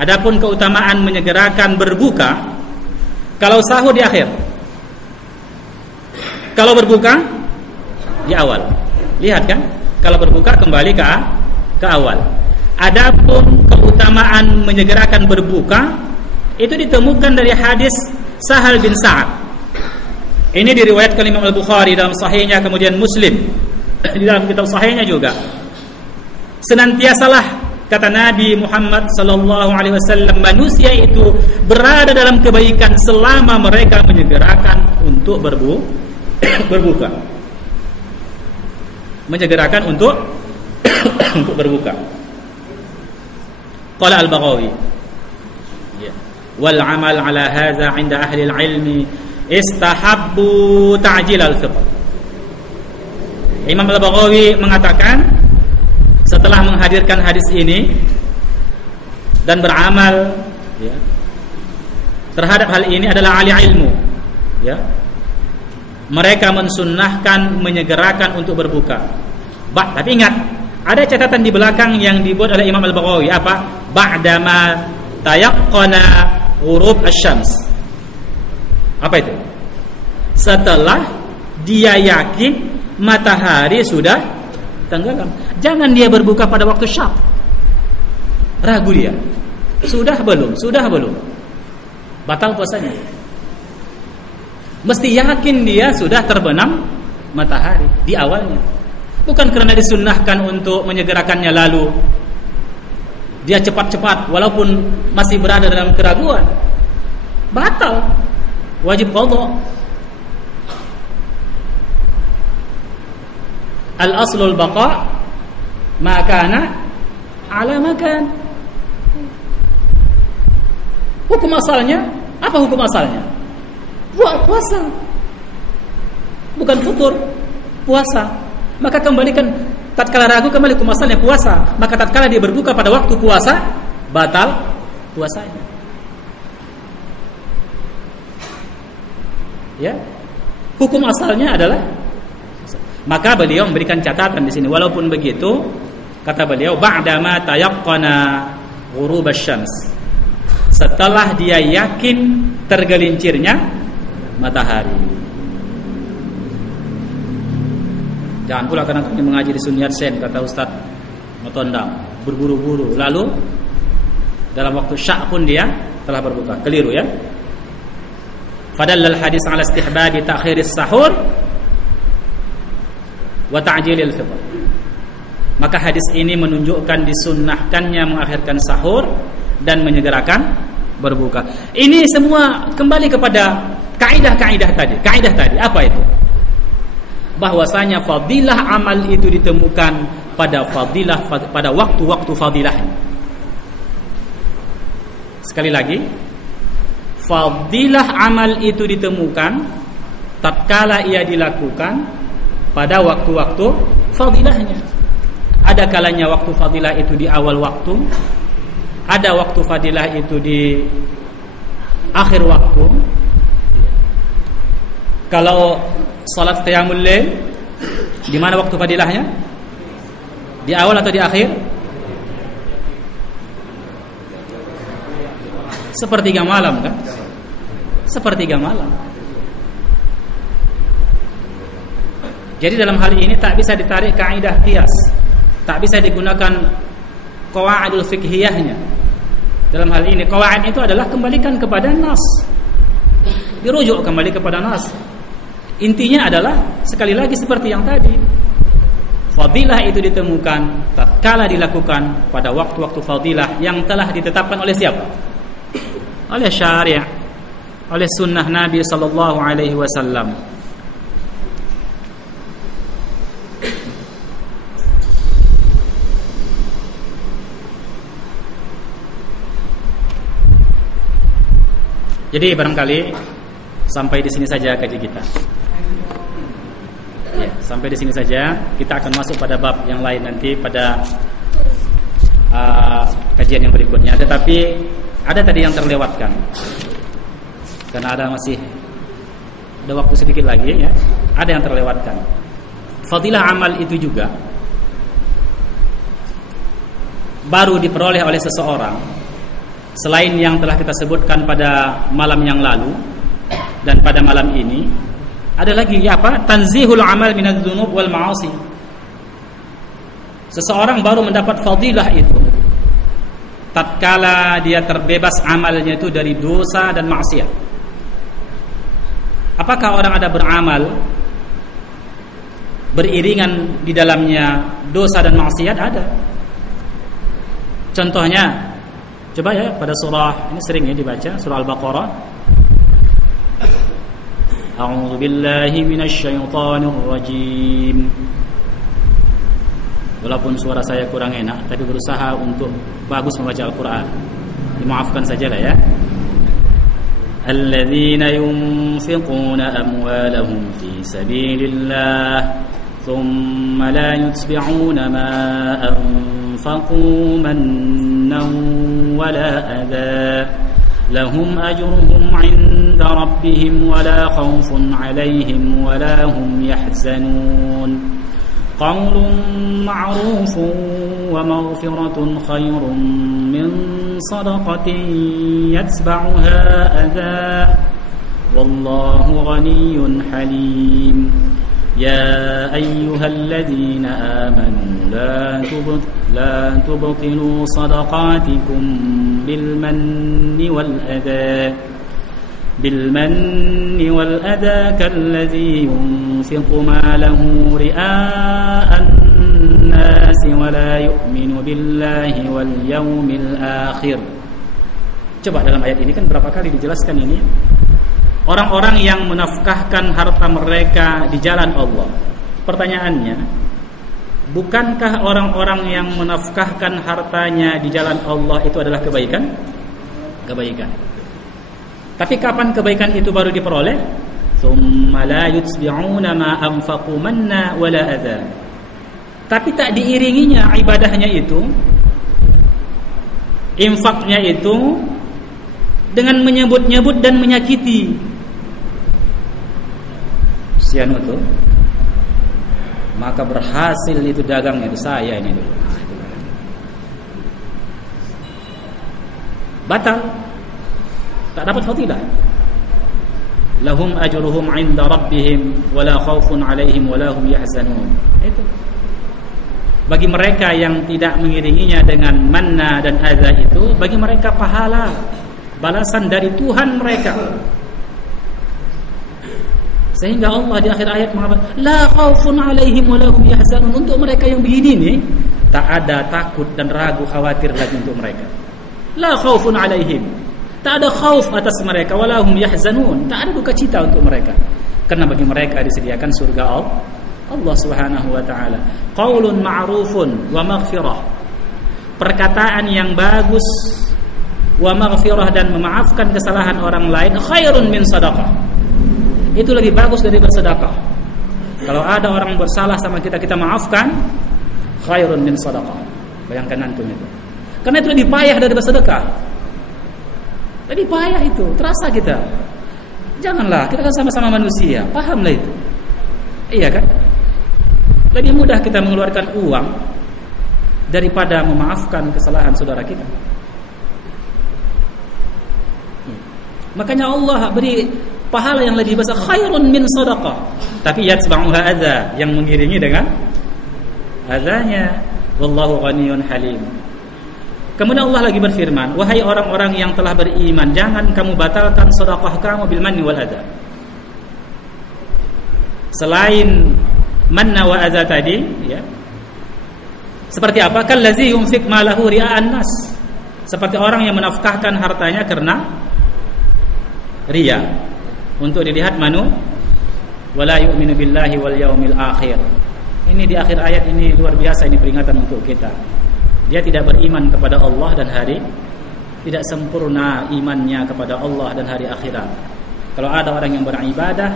Adapun keutamaan menyegerakan berbuka, kalau sahur di akhir, kalau berbuka di awal. Lihat kan? Kalau berbuka kembali ke awal. Adapun keutamaan menyegerakan berbuka itu ditemukan dari hadis Sahal bin Sa'ad. Ini diriwayatkan Imam Al-Bukhari dalam sahihnya, kemudian Muslim di dalam kitab sahihnya juga. Senantiasalah, kata Nabi Muhammad sallallahu alaihi wasallam, manusia itu berada dalam kebaikan selama mereka menyegerakan untuk berbuka. Menyegerakan untuk untuk berbuka. Qala Al-Baghawi, wal amal ala hadza 'inda ahli al-'ilmi istahabbu ta'jil al-fitr. Imam Al-Baghawi mengatakan, setelah menghadirkan hadis ini dan beramal terhadap hal ini adalah ahli ilmu, mereka mensunnahkan menyegerakan untuk berbuka. Tapi ingat, ada catatan di belakang yang dibuat oleh Imam Al-Baghawi, apa? Ba'dama tayaqqana ghurub asy-syams. Apa itu? Setelah dia yakin matahari sudah tenggelam. Jangan dia berbuka pada waktu syak. Ragu dia. Sudah belum? Batal puasanya. Mesti yakin dia sudah terbenam matahari di awalnya. Bukan karena disunnahkan untuk menyegerakannya lalu dia cepat-cepat walaupun masih berada dalam keraguan. Batal. Wajib qadha. Al-aslul baqa ma kana ala makan. Hukum asalnya, apa hukum asalnya? Puasa. Bukan futur, puasa. Maka kembalikan, tatkala ragu kembali hukum asalnya puasa. Maka tatkala dia berbuka pada waktu puasa, batal puasanya. Ya. Hukum asalnya adalah, maka beliau memberikan catatan di sini. Walaupun begitu, kata beliau, ba'dama tayaqqana ghurub asy-syams. Setelah dia yakin tergelincirnya matahari. Jangan pula kadang kami mengaji di Sunyat Sen, kata Ustaz Motondang, berburu-buru, lalu dalam waktu syak pun dia telah berbuka. Keliru ya. Fadallal hadis ala istihbabi ta'khiris sahur wa ta'jilil fitr. Maka hadis ini menunjukkan disunnahkannya mengakhirkan sahur dan menyegerakan berbuka. Ini semua kembali kepada kaidah-kaidah tadi. Kaidah tadi apa itu? Bahwasanya fadilah amal itu ditemukan pada waktu-waktu fadilahnya. Sekali lagi, fadilah amal itu ditemukan tatkala ia dilakukan pada waktu-waktu fadilahnya. Ada kalanya waktu fadilah itu di awal waktu, ada waktu fadilah itu di akhir waktu. Kalau salat qiyamul lail, di mana waktu fadilahnya? Di awal atau di akhir? Sepertiga malam kan? Sepertiga malam. Jadi dalam hal ini tak bisa ditarik kaidah qiyas, tak bisa digunakan qawaidul fiqhiyahnya. Dalam hal ini qawaid itu adalah kembalikan kepada nas, dirujuk kembali kepada nas. Intinya adalah sekali lagi seperti yang tadi, fadilah itu ditemukan tatkala dilakukan pada waktu-waktu fadilah yang telah ditetapkan oleh siapa? Oleh syariat, oleh sunnah Nabi sallallahu alaihi wasallam. Jadi barangkali sampai di sini saja kaji kita. Ya, sampai di sini saja. Kita akan masuk pada bab yang lain nanti pada kajian yang berikutnya. Tetapi ada tadi yang terlewatkan. Karena ada waktu sedikit lagi ya. Ada yang terlewatkan. Fadilah amal itu juga baru diperoleh oleh seseorang selain yang telah kita sebutkan pada malam yang lalu dan pada malam ini, ada lagi apa? Tanzihul amal minadz-dzunub wal ma'asi. Seseorang baru mendapat fadilah itu tatkala dia terbebas amalnya itu dari dosa dan maksiat. Apakah orang ada beramal beriringan di dalamnya dosa dan maksiat? Ada. Contohnya, coba ya pada surah ini sering ya dibaca, surah Al-Baqarah. A'udzu billahi minasy syaithanir rajim. Walaupun suara saya kurang enak, tapi berusaha untuk bagus membaca Al-Quran. Dimaafkan sajalah ya. Alladzina yunfiquna amwalahum fi sabilillah thumma la yutbi'una ma anfaqu mannan wala adha lahum ajruhum 'inda rabbihim wala khawfun 'alayhim wala hum yahzanun. قول معروف ومغفرة خير من صدقة يتبعها أذى والله غني حليم يا أيها الذين آمنوا لا تبطلوا صدقاتكم بالمن والأذى كالذي ينفق ماله رئاء الناس ولا يؤمن بالله واليوم الآخر. Coba dalam ayat ini kan berapa kali dijelaskan ini? Orang-orang yang menafkahkan harta mereka di jalan Allah. Pertanyaannya, bukankah orang-orang yang menafkahkan hartanya di jalan Allah itu adalah kebaikan? Kebaikan. Tapi kapan kebaikan itu baru diperoleh? Tsumma la yutbi'una ma anfaqu manna wala adza. Tapi tak diiringinya ibadahnya itu, infaknya itu dengan menyebut-nyebut dan menyakiti. Sian itu, maka berhasil itu dagangnya itu saya ini dulu. Batal. Tak dapat fadilah. Lahum ajruhum 'inda rabbihim wala khaufun 'alaihim wala hum yahzanun. Itu. Bagi mereka yang tidak mengiringinya dengan manna dan adza itu, bagi mereka pahala, balasan dari Tuhan mereka. Sehingga Allah di akhir ayat mengatakan, la khaufun 'alaihim wala hum yahzanun. Untuk mereka yang begini nih, tak ada takut dan ragu khawatir lagi untuk mereka. La khaufun 'alaihim. Tak ada khauf atas mereka, walahum yahzanun. Tak ada duka cita untuk mereka. Karena bagi mereka disediakan surga Allah Subhanahu wa taala. Qaulun ma'rufun wa maghfirah. Perkataan yang bagus, wa maghfirah, dan memaafkan kesalahan orang lain, khairun min sadaqah. Itu lebih bagus dari bersedekah. Kalau ada orang bersalah sama kita, kita maafkan, khairun min sadaqah. Bayangkan antum itu. Karena itu lebih payah dari bersedekah. Lebih payah itu, terasa kita. Janganlah, kita kan sama-sama manusia, pahamlah itu. Iya kan? Lebih mudah kita mengeluarkan uang daripada memaafkan kesalahan saudara kita. Makanya Allah beri pahala yang lebih besar, khairun min sadaqah. Tapi yatba'uha adza, yang mengiringi dengan adzanya. Wallahu ghaniyyun halim. Kemudian Allah lagi berfirman, wahai orang-orang yang telah beriman, jangan kamu batalkan sedekah kamu bil manni wal adza. Selain manna wa adza tadi, ya. Seperti apa? Kallazi yunfik malahu ria'an nas. Seperti orang yang menafkahkan hartanya karena riya, untuk dilihat wala yu'minu billahi wal yaumil akhir. Ini di akhir ayat ini luar biasa, ini peringatan untuk kita. Dia tidak beriman kepada Allah dan tidak sempurna imannya kepada Allah dan hari akhirat. Kalau ada orang yang beribadah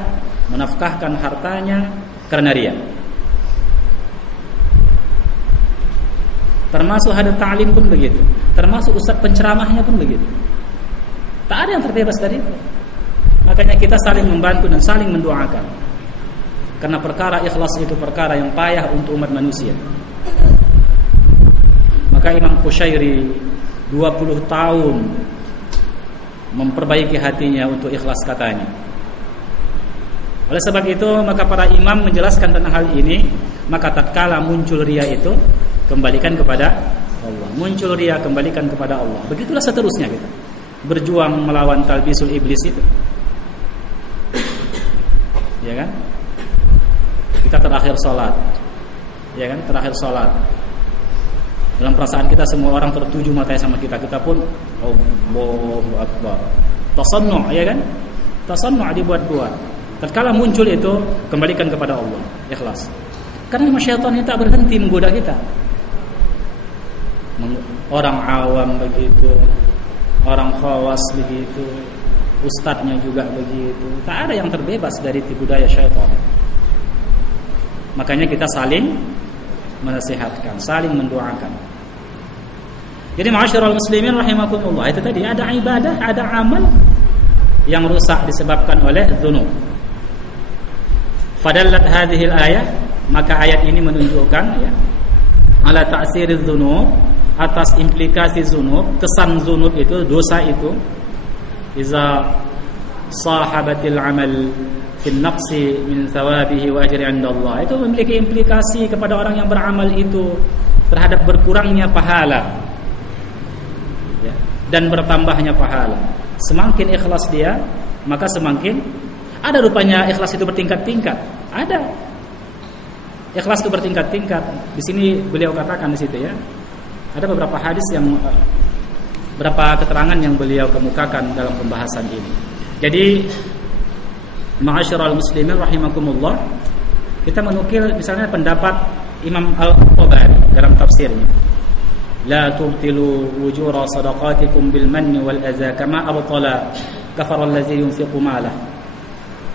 menafkahkan hartanya karena riya. Termasuk hadir ta'lim pun begitu. Termasuk ustaz penceramahnya pun begitu. Tak ada yang terbebas dari itu. Makanya kita saling membantu dan saling mendoakan. Karena perkara ikhlas itu perkara yang payah untuk umat manusia. Maka Imam Qushairi 20 tahun memperbaiki hatinya untuk ikhlas katanya. Oleh sebab itu maka para imam menjelaskan tentang hal ini, maka tatkala muncul riya itu kembalikan kepada Allah. Muncul riya kembalikan kepada Allah. Begitulah seterusnya kita berjuang melawan talbisul iblis itu. Ya kan? Kita terakhir salat. Ya kan? Terakhir salat. Dalam perasaan kita semua orang tertuju matanya sama kita. Kita pun Allahu Akbar. Tasannu', ya kan? Tasannu' dibuat-buat. Tatkala muncul itu kembalikan kepada Allah, ikhlas. Karena syaitan ini tak berhenti menggoda kita. Orang awam begitu, orang khawas begitu, ustadznya juga begitu. Tak ada yang terbebas dari tipu daya syaitan. Makanya kita saling menasihatkan, saling mendoakan. Jadi ma'asyiral muslimin rahimakumullah, itu tadi ada ibadah, ada amal yang rusak disebabkan oleh dzunub. Fadallat hadhil ayah, maka ayat ini menunjukkan ya ala ta'siriz dzunub, atas implikasi dzunub, kesan dzunub itu, dosa itu, iza sahabatil amal fil naqsi min thawabihi wa ajri 'inda Allah, itu memiliki implikasi kepada orang yang beramal itu terhadap berkurangnya pahala ya, dan bertambahnya pahala. Semakin ikhlas dia, maka semakin ada rupanya ikhlas itu bertingkat-tingkat. Ada. Ikhlas itu bertingkat-tingkat. Di sini beliau katakan di situ ya. Ada beberapa hadis yang beberapa keterangan yang beliau kemukakan dalam pembahasan ini. Jadi ma'asyiral muslimin rahimakumullah, kita menukil misalnya pendapat Imam Al-Tabari dalam tafsirnya. La tubtilu wujura sadaqatikum bil manni wal adza kama abtala kafara allazi yunfiqu malah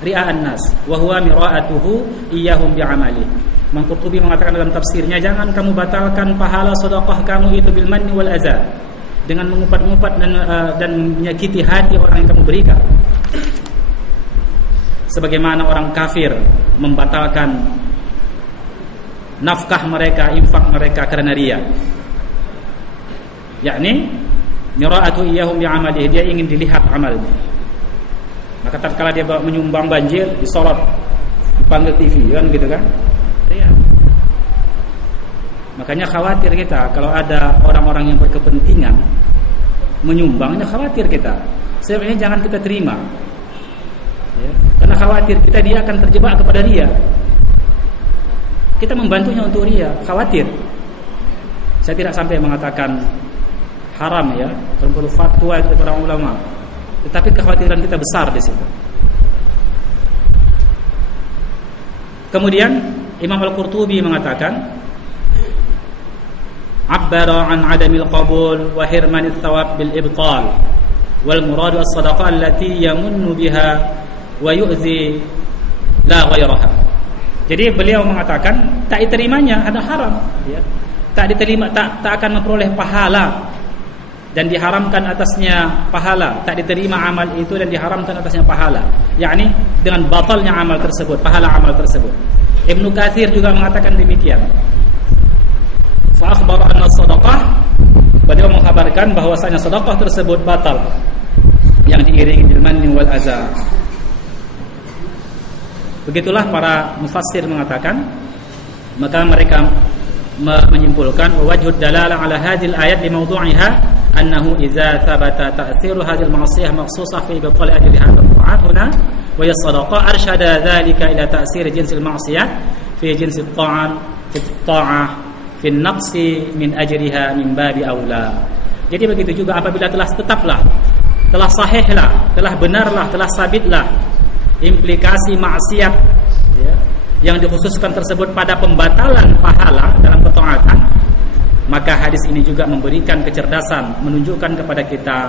ria'an nas wa huwa mira'atuhu iyyahum bi'amali. Imam Qurtubi mengatakan dalam tafsirnya, jangan kamu batalkan pahala sedekah kamu itu bil manni wal adza, dengan mengupat-ngupat dan menyakiti hati orang yang kamu berikan. Sebagaimana orang kafir membatalkan nafkah mereka, infak mereka karena riya. Yakni mira'atu iyyahum bi'amali, dia ingin dilihat amalnya. Maka tatkala dia menyumbang banjir, disorot, dipanggil TV, kan gitu kan? Ya. Makanya khawatir kita kalau ada orang-orang yang berkepentingan menyumbangnya, khawatir kita. Sebenarnya jangan kita terima. Ya. Karena khawatir kita dia akan terjebak kepada riya. Kita membantunya untuk riya, khawatir. Saya tidak sampai mengatakan haram ya, perlu fatwa itu para ulama. Tetapi kekhawatiran kita besar di situ. Kemudian Imam Al-Qurtubi mengatakan, "Abbara an 'adamil qabul wa hirmanit thawab bil ibtal wal muradu as-sadaqah allati yamunnu biha wa yu'zi la ghairaha." Jadi beliau mengatakan tak diterimanya ada haram ya. Tak diterima, tak akan memperoleh pahala dan diharamkan atasnya pahala, tak diterima amal itu dan diharamkan atasnya pahala, yakni dengan batalnya amal tersebut, pahala amal tersebut. Ibnu Katsir juga mengatakan demikian. Fa akhbara anna sadaqah, beliau mengkhabarkan bahwasanya sedekah tersebut batal yang diiringi bil manni wal adza. Begitulah para mufassir mengatakan, maka mereka menyimpulkan wajhud dalalah ala hadhil ayat li mawdu'iha annahu idza thabata ta'thiru hadhil ma'siyah makhsusah fi ibtal ajri hadha al-ta'at huna wa yasadaqah arshada dhalika ila ta'sir jinsil ma'siyah fi jinsil ta'an fi ta'ah fi an-naqsi min ajriha min babi aula. Jadi begitu juga apabila telah tetaplah, telah sahihlah, telah benarlah, telah sabitlah implikasi maksiat ya, yang dikhususkan tersebut pada pembatalan pahala dalam ketaatan, maka hadis ini juga memberikan kecerdasan, menunjukkan kepada kita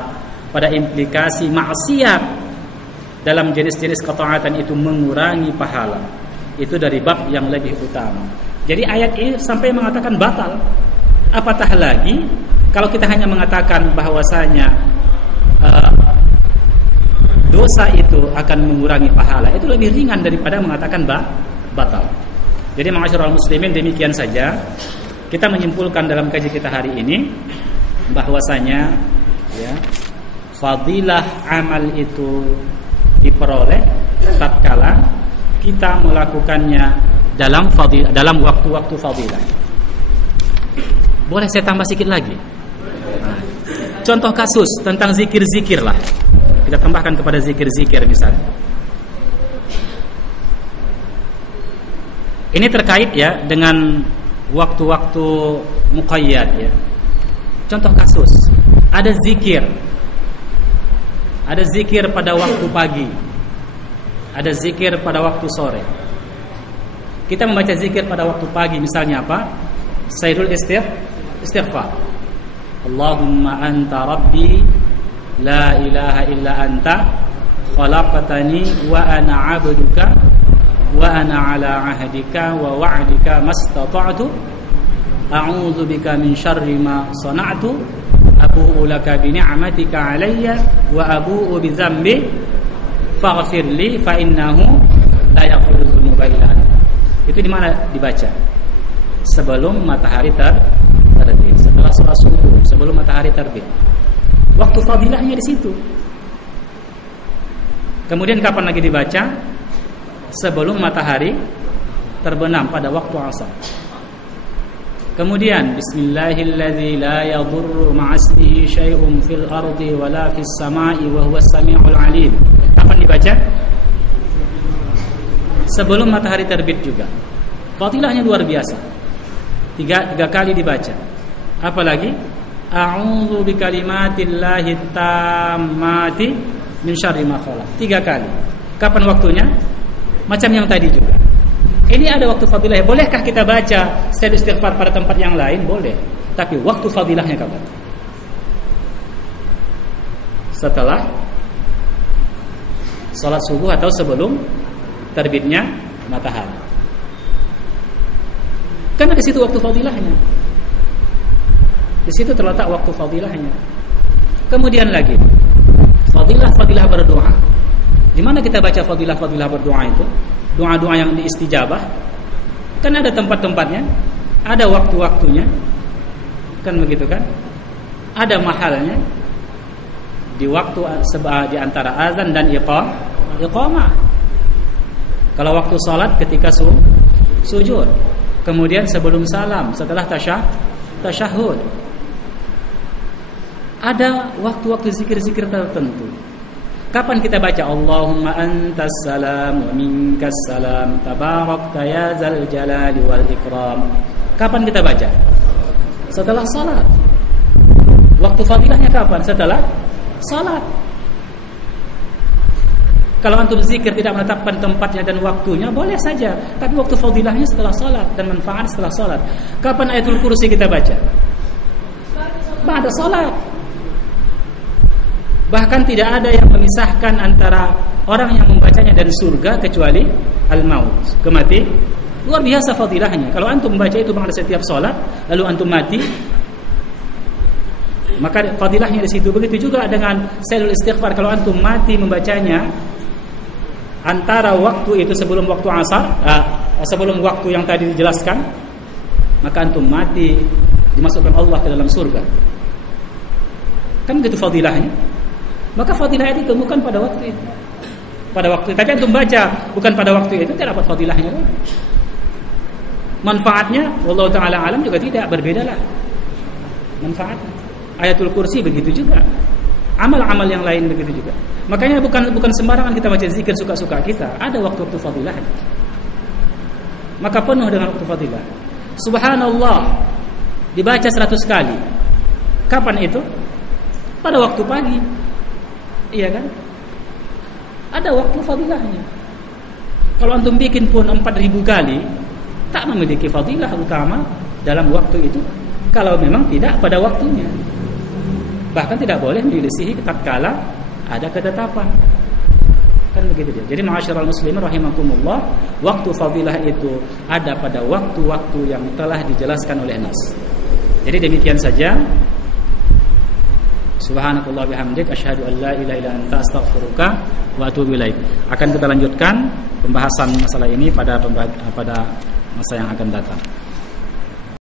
pada implikasi maksiat dalam jenis-jenis ketaatan itu mengurangi pahala. Itu dari bab yang lebih utama. Jadi ayat ini sampai mengatakan batal. Apatah lagi kalau kita hanya mengatakan bahwasanya dosa itu akan mengurangi pahala, itu lebih ringan daripada mengatakan batal. Jadi ma'asyiral muslimin, demikian saja kita menyimpulkan dalam kajian kita hari ini bahwasanya ya, fadilah amal itu diperoleh tatkala kita melakukannya dalam waktu-waktu fadilah. Boleh saya tambah sedikit lagi? Contoh kasus tentang zikir-zikir lah. Kita tambahkan kepada zikir-zikir misalnya. Ini terkait ya dengan waktu-waktu muqayyad ya. Contoh kasus, ada zikir pada waktu pagi, ada zikir pada waktu sore. Kita membaca zikir pada waktu pagi misalnya apa? Sayyidul istighfar. Allahumma anta rabbi la ilaha illa anta khalaqtani wa ana 'abduka wa ana 'ala 'ahdika wa wa'dika mastata'tu a'udzu bika min syarri ma sana'tu abu'u laka bi ni'matika 'alayya wa abu'u bi dzambi faghfir li fa innahu la yaghfiru dzunuba illa anta. Itu di mana dibaca? Sebelum matahari terbit, setelah salat subuh, sebelum matahari terbit. Waktu fadilahnya di situ. Kemudian kapan lagi dibaca? Sebelum matahari terbenam pada waktu asar. Kemudian bismillahilladzi la yadurru ma'asmihi syai'un fil ardi wala fis sama'i wa huwas samiul alim. Kapan dibaca? Sebelum matahari terbit juga. Fadilahnya luar biasa. Tiga kali dibaca. Apalagi a'udzu bikalimatillahi tammati min syarri ma khalaq. 3 kali. Kapan waktunya? Macam yang tadi juga. Ini ada waktu fadilah. Bolehkah kita baca sayyidul istighfar pada tempat yang lain? Boleh. Tapi waktu fadilahnya kapan? Setelah salat subuh atau sebelum terbitnya matahari. Karena di situ waktu fadilahnya. Di situ terletak waktu fadilahnya. Kemudian lagi fadilah berdoa. Di mana kita baca fadilah berdoa itu? Doa-doa yang diistijabah. Kan ada tempat-tempatnya, ada waktu-waktunya. Kan begitu kan? Ada mahalnya. Di waktu di antara azan dan iqamah. Kalau waktu salat ketika sujud. Kemudian sebelum salam, setelah tasyahud. Ada waktu-waktu zikir-zikir tertentu. Kapan kita baca Allahumma antas salam wa minkas salam tabarakta ya zal jalali wal ikram? Kapan kita baca? Setelah salat. Waktu fadilahnya kapan? Setelah salat. Kalau antum zikir tidak menetapkan tempatnya dan waktunya, boleh saja. Tapi waktu fadilahnya setelah salat dan manfaat setelah salat. Kapan ayatul kursi kita baca? Ba'da salat. Bahkan tidak ada yang memisahkan antara orang yang membacanya dan surga kecuali al-maut, kematian. Luar biasa fadilahnya. Kalau antum membaca itu pada setiap salat, lalu antum mati, maka fadilahnya di situ. Begitu juga dengan sayyidul istighfar. Kalau antum mati membacanya antara waktu itu sebelum waktu asar, sebelum waktu yang tadi dijelaskan, maka antum mati dimasukkan Allah ke dalam surga. Kan begitu fadilahnya. Maka fadilah itu ditemukan pada waktu itu. Pada waktu itu. Tapi antum baca bukan pada waktu itu, tidak dapat fadilahnya. Manfaatnya wallahu taala alam juga tidak berbedalah. Manfaat ayatul kursi begitu juga. Amal-amal yang lain begitu juga. Makanya bukan sembarangan kita baca zikir suka-suka kita. Ada waktu-waktu fadilah. Maka penuh dengan waktu fadilah. Subhanallah dibaca 100 kali. Kapan itu? Pada waktu pagi. Iya kan? Ada waktu fadilahnya. Kalau antum bikin pun 4.000 kali, tak memiliki fadilah utama dalam waktu itu. Kalau memang tidak pada waktunya. Bahkan tidak boleh menyelisihi tatkala ada ketetapan. Kan begitu dia. Jadi ma'asyiral muslimin rahimakumullah, waktu fadilah itu ada pada waktu-waktu yang telah dijelaskan oleh nas. Jadi demikian saja. Subhanakallah bihamdik asyhadu an la ilaha illa anta astaghfiruka wa atubu ilaik. Akan kita lanjutkan pembahasan masalah ini pada masa yang akan datang.